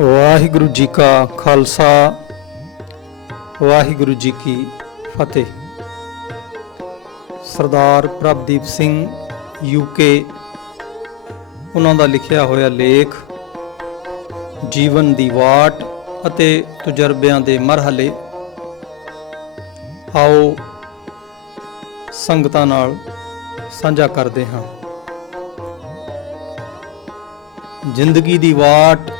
ਵਾਹਿਗੁਰੂ ਜੀ ਕਾ ਖਾਲਸਾ, ਵਾਹਿਗੁਰੂ ਜੀ ਕੀ ਫਤਿਹ। ਸਰਦਾਰ ਪ੍ਰਭਦੀਪ ਸਿੰਘ ਯੂਕੇ ਉਹਨਾਂ ਦਾ ਲਿਖਿਆ ਹੋਇਆ ਲੇਖ, ਜੀਵਨ ਦੀ ਵਾਟ ਅਤੇ ਤਜਰਬਿਆਂ ਦੇ ਮਰਹਲੇ। ਆਓ ਸੰਗਤਾਂ ਨਾਲ ਸਾਂਝਾ ਕਰਦੇ ਹਾਂ। ਜ਼ਿੰਦਗੀ ਦੀ ਵਾਟ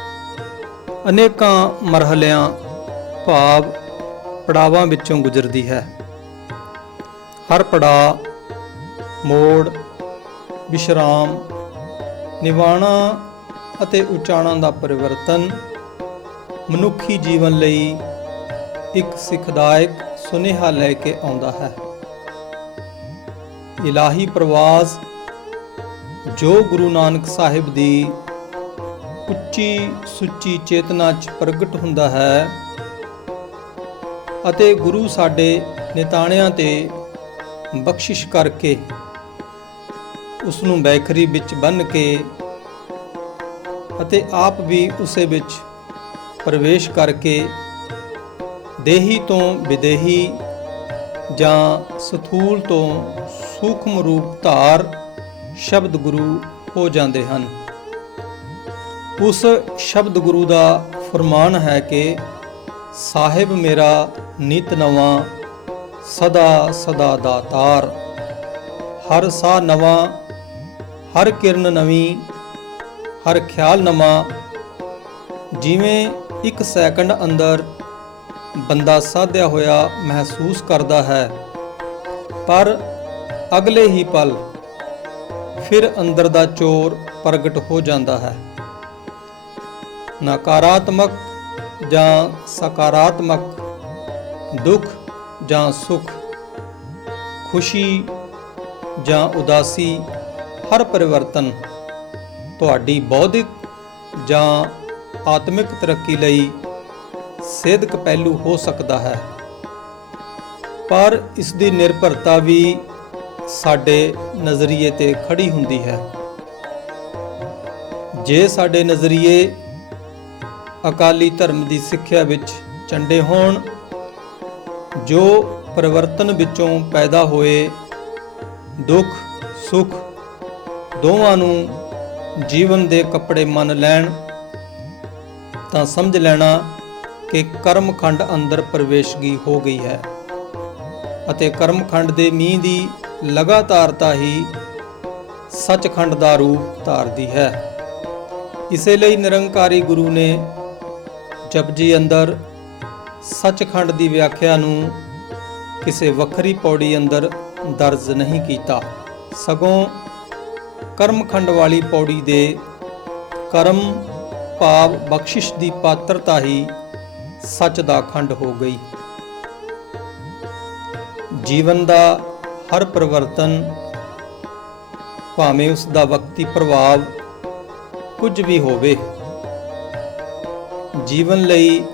ਅਨੇਕਾਂ ਮਰਹਲਿਆਂ, ਭਾਵ ਪੜਾਵਾਂ ਵਿੱਚੋਂ ਗੁਜ਼ਰਦੀ ਹੈ। ਹਰ ਪੜਾ ਮੋੜ, ਵਿਸ਼ਰਾਮ, ਨਿਵਾਣਾ ਅਤੇ ਉਚਾਣਾ ਦਾ ਪਰਿਵਰਤਨ ਮਨੁੱਖੀ ਜੀਵਨ ਲਈ ਇੱਕ ਸਿੱਖਦਾਇਕ ਸੁਨੇਹਾ ਲੈ ਕੇ ਆਉਂਦਾ ਹੈ। ਇਲਾਹੀ ਪ੍ਰਵਾਸ ਜੋ ਗੁਰੂ ਨਾਨਕ ਸਾਹਿਬ ਦੀ ਉੱਚੀ ਸੁੱਚੀ ਚੇਤਨਾ 'ਚ ਪ੍ਰਗਟ ਹੁੰਦਾ ਹੈ ਅਤੇ ਗੁਰੂ ਸਾਡੇ ਨਿਤਾਣਿਆਂ ਤੇ ਬਖਸ਼ਿਸ਼ ਕਰਕੇ ਉਸ ਨੂੰ ਬੈਖਰੀ ਵਿੱਚ ਬੰਨ ਕੇ ਅਤੇ ਆਪ ਵੀ ਉਸੇ ਵਿੱਚ ਪ੍ਰਵੇਸ਼ ਕਰਕੇ ਦੇਹੀ ਤੋਂ ਵਿਦੇਹੀ ਜਾਂ ਸਥੂਲ ਤੋਂ ਸੂਖਮ ਰੂਪ ਧਾਰ ਸ਼ਬਦ ਗੁਰੂ ਹੋ ਜਾਂਦੇ ਹਨ। ਉਸ ਸ਼ਬਦ ਗੁਰੂ ਦਾ ਫਰਮਾਨ ਹੈ ਕਿ ਸਾਹਿਬ ਮੇਰਾ ਨਿਤ ਨਵਾਂ, ਸਦਾ ਸਦਾ ਦਾਤਾਰ। ਹਰ ਸਾਹ ਨਵਾਂ, ਹਰ ਕਿਰਨ ਨਵੀਂ, ਹਰ ਖਿਆਲ ਨਵਾਂ। ਜਿਵੇਂ ਇੱਕ ਸੈਕਿੰਡ ਅੰਦਰ ਬੰਦਾ ਸਾਧਿਆ ਹੋਇਆ ਮਹਿਸੂਸ ਕਰਦਾ ਹੈ, ਪਰ ਅਗਲੇ ਹੀ ਪਲ ਫਿਰ ਅੰਦਰ ਦਾ ਚੋਰ ਪ੍ਰਗਟ ਹੋ ਜਾਂਦਾ ਹੈ। ਨਕਾਰਾਤਮਕ ਜਾਂ ਸਕਾਰਾਤਮਕ ਦੁੱਖ ਜਾਂ ਸੁਖ, ਖੁਸ਼ੀ ਜਾਂ ਉਦਾਸੀ, ਹਰ ਪਰਿਵਰਤਨ ਤੁਹਾਡੀ ਬੌਧਿਕ ਜਾਂ ਆਤਮਿਕ ਤਰੱਕੀ ਲਈ ਸੇਧਕ ਪਹਿਲੂ ਹੋ ਸਕਦਾ ਹੈ। ਪਰ ਇਸ ਦੀ ਨਿਰਭਰਤਾ ਵੀ ਸਾਡੇ ਨਜ਼ਰੀਏ ਤੇ ਖੜੀ ਹੁੰਦੀ ਹੈ। ਜੇ ਸਾਡੇ ਨਜ਼ਰੀਏ ਅਕਾਲੀ ਧਰਮ ਦੀ ਸਿੱਖਿਆ ਵਿੱਚ ਚੰਡੇ ਹੋਣ, ਜੋ ਪਰਿਵਰਤਨ ਵਿੱਚੋਂ ਪੈਦਾ ਹੋਏ, ਦੁੱਖ, ਸੁੱਖ ਦੋਵਾਂ ਨੂੰ ਜੀਵਨ ਦੇ ਕੱਪੜੇ ਮੰਨ ਲੈਣ, ਤਾਂ ਸਮਝ ਲੈਣਾ ਕਿ ਕਰਮਖੰਡ ਅੰਦਰ ਪ੍ਰਵੇਸ਼ਗੀ ਹੋ ਗਈ ਹੈ ਅਤੇ ਕਰਮਖੰਡ ਦੇ ਮੀਂਹ ਦੀ ਲਗਾਤਾਰਤਾ ਹੀ ਸੱਚਖੰਡ ਦਾ ਰੂਪ ਧਾਰਦੀ ਹੈ। ਇਸੇ ਲਈ ਨਿਰੰਕਾਰੀ ਗੁਰੂ ਨੇ ਜਪਜੀ ਅੰਦਰ ਸੱਚਖੰਡ ਦੀ ਵਿਆਖਿਆ ਨੂੰ ਕਿਸੇ ਵੱਖਰੀ ਪੌੜੀ ਅੰਦਰ ਦਰਜ ਨਹੀਂ ਕੀਤਾ। ਸਗੋਂ ਕਰਮਖੰਡ ਵਾਲੀ ਪੌੜੀ ਦੇ ਕਰਮ ਭਾਵ ਬਖਸ਼ਿਸ਼ ਦੀ ਪਾਤਰਤਾ ਹੀ ਸੱਚ ਦਾ ਖੰਡ ਹੋ ਗਈ। ਜੀਵਨ ਦਾ ਹਰ ਪਰਿਵਰਤਨ, ਭਾਵੇਂ ਉਸ ਦਾ ਵਕਤੀ ਪ੍ਰਭਾਵ ਕੁਝ ਵੀ ਹੋਵੇ ਜੀਵਨ ਲਈ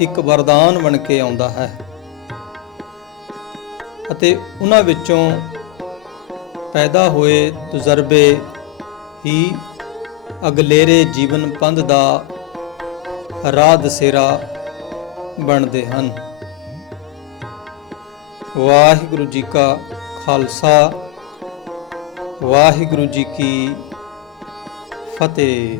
ਇੱਕ ਵਰਦਾਨ ਬਣ ਕੇ ਆਉਂਦਾ ਹੈ। ਅਤੇ ਉਹਨਾਂ ਵਿੱਚੋਂ ਪੈਦਾ ਹੋਏ ਤਜਰਬੇ ਹੀ ਅਗਲੇਰੇ ਜੀਵਨ ਪੰਧ ਦਾ ਰਾਹ ਦਸੇਰਾ ਬਣਦੇ ਹਨ। ਵਾਹਿਗੁਰੂ ਜੀ ਕਾ ਖਾਲਸਾ, ਵਾਹਿਗੁਰੂ ਜੀ ਕੀ ਫਤਿਹ।